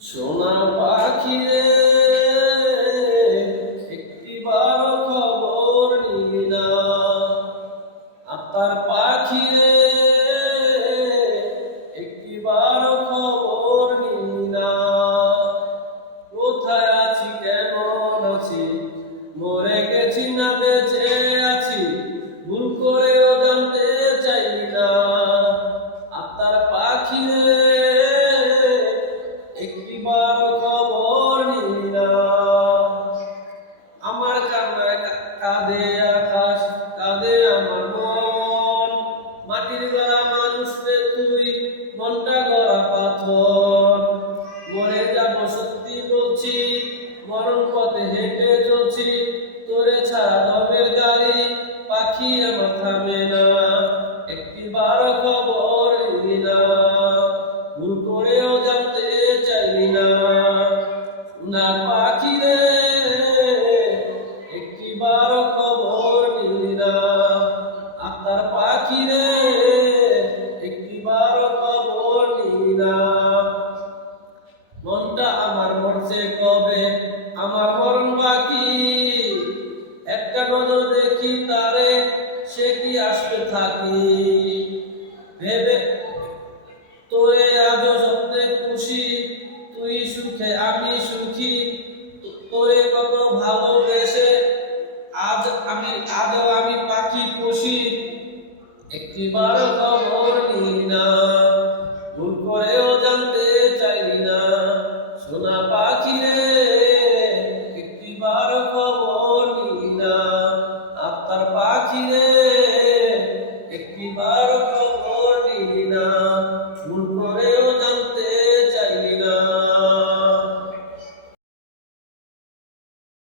সোনা পাখি রে, একটি বার খবর নিবি না আত্মার পাখি রে, একটি বার খবর নিবি কোথায় আছি, কেমন আছি? মরে গেছি না বেঁচে আছি? ভুল করেও কাঁদে আকাশ, কাঁদে আমার মন। মাটির গলা রে তুই, মনটা গড়া পাথর। মরে যাব সত্যি বলছি, মরণ পথে হেঁটে চলছি। তোরে ছাড়া দমের গাড়ি, পাখি আমার থামে না। খবর নিবি না। ভুল করেও জানতে না। পাখি রে জীবনে আমার মরণ বাকি। একটা নজর দেখি তারে, সে কি আসবে থাকি। ভেবে তোরে আজ সত্যে খুশি, তুই সুখে, আমি সুখী। তোরে কত ভালোবেসে আজ আমি, আজও আমি পাখি খুশি একটিবার খবর নিই না, ভুল করেও জানতে চাইনি না। সোনা পাখি খবর দিলা আপনার পাখিরে